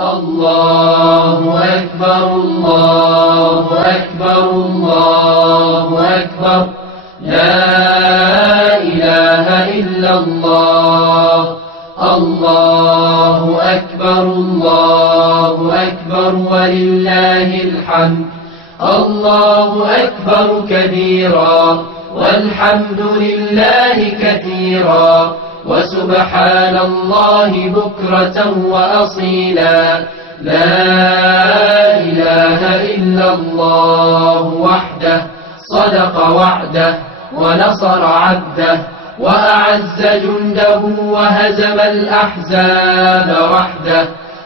الله أكبر الله أكبر الله أكبر لا إله إلا الله الله أكبر الله أكبر ولله الحمد الله أكبر كبيرا والحمد لله كثيرا وسبحان الله بكرة وأصيلا لا إله إلا الله وحده صدق وعده ونصر عبده وأعز جنده وهزم الأحزاب وحده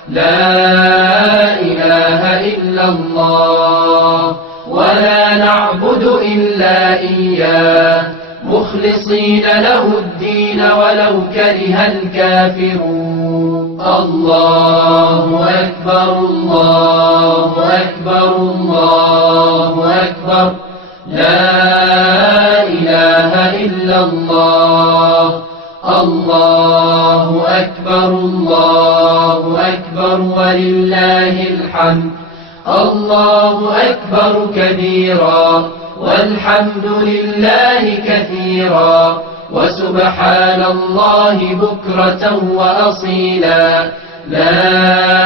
لا إله إلا الله ولا نعبد إلا إياه مخلصين له الدين ولو كره الكافرون الله أكبر الله أكبر الله أكبر لا إله إلا الله الله أكبر الله أكبر ولله الحمد الله أكبر كبيرا والحمد لله كثيرا وسبحان الله بكرة وأصيلا لا